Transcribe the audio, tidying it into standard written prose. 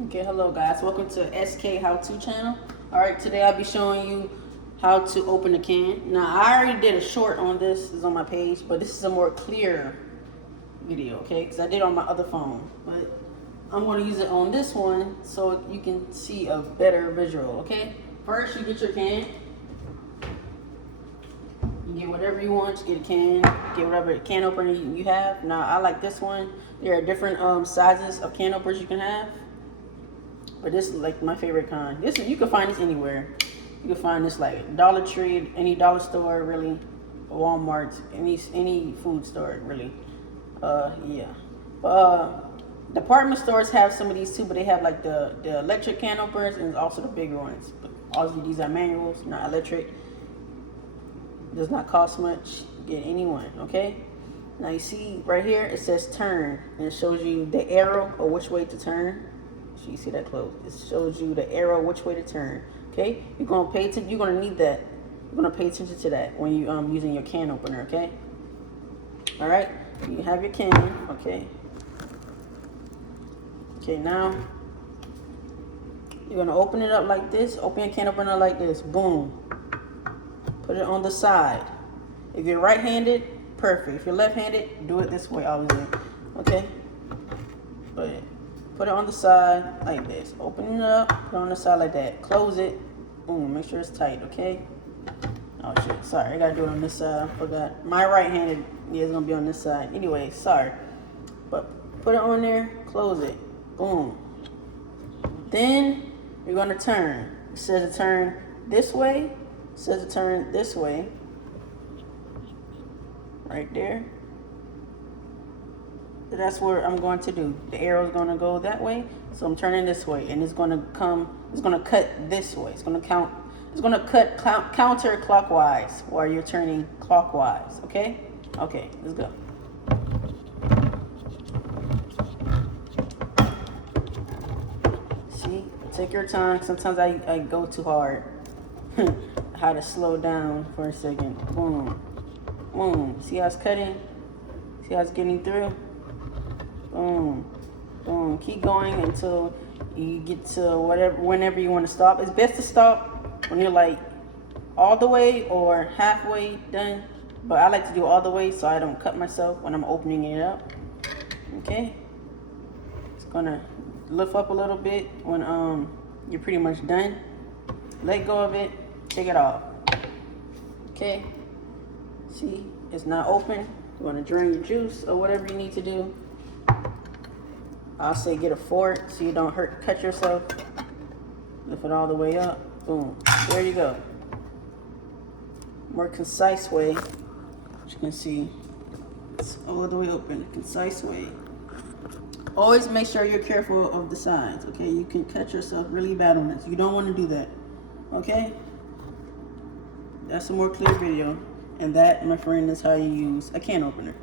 Okay, hello guys, welcome to SK How To channel. Alright, today I'll be showing you how to open a can. Now I already did a short on this, it's on my page, but this is a more clear video, okay? Because I did it on my other phone, but I'm going to use it on this one so you can see a better visual, okay? First, you get your can. You get whatever you want, just get a can, get whatever can opener you have. Now I like this one. There are different sizes of can openers you can have. But this is like my favorite kind. This you can find this anywhere. You can find this like Dollar Tree, any dollar store really, Walmart, any food store really. Yeah. Department stores have some of these too, but they have like the electric can openers and also the bigger ones. But obviously these are manuals, not electric. Does not cost much. Get any one, okay? Now you see right here it says turn, and it shows you the arrow or which way to turn. So you see that close. It shows you the arrow which way to turn. Okay, you're gonna pay attention. You're gonna need that. You're gonna pay attention to that when you using your can opener. Okay. All right. You have your can. Okay. Okay. Now you're gonna open it up like this. Open your can opener like this. Boom. Put it on the side. If you're right-handed, perfect. If you're left-handed, do it this way. Obviously. Okay. But put it on the side like this. Open it up, put it on the side like that. Close it. Boom, make sure it's tight, okay? Oh shit, sorry, I gotta do it on this side. I forgot. My right-handed is gonna be on this side. Anyway, sorry. But put it on there, close it. Boom. Then you're gonna turn. It says to turn this way. It says to turn this way. Right there. That's where I'm going to do. The arrow is going to go that way, so I'm turning this way, and it's going to cut this way. It's going to cut counterclockwise while you're turning clockwise. Okay? Okay, let's go. See, take your time. Sometimes I go too hard. How to slow down for a second. Boom, boom. See how it's cutting? See how it's getting through? Boom, boom. Keep going until you get to whenever you want to stop. It's best to stop when you're like all the way or halfway done. But I like to do all the way so I don't cut myself when I'm opening it up. Okay. It's gonna lift up a little bit when you're pretty much done. Let go of it. Take it off. Okay. See, it's not open. You want to drain your juice or whatever you need to do. I'll say get a fork so you don't cut yourself. Lift it all the way up. Boom. There you go. More concise way. As you can see, it's all the way open. Concise way. Always make sure you're careful of the sides. Okay, you can cut yourself really bad on this. You don't want to do that. Okay. That's a more clear video, and that, my friend, is how you use a can opener.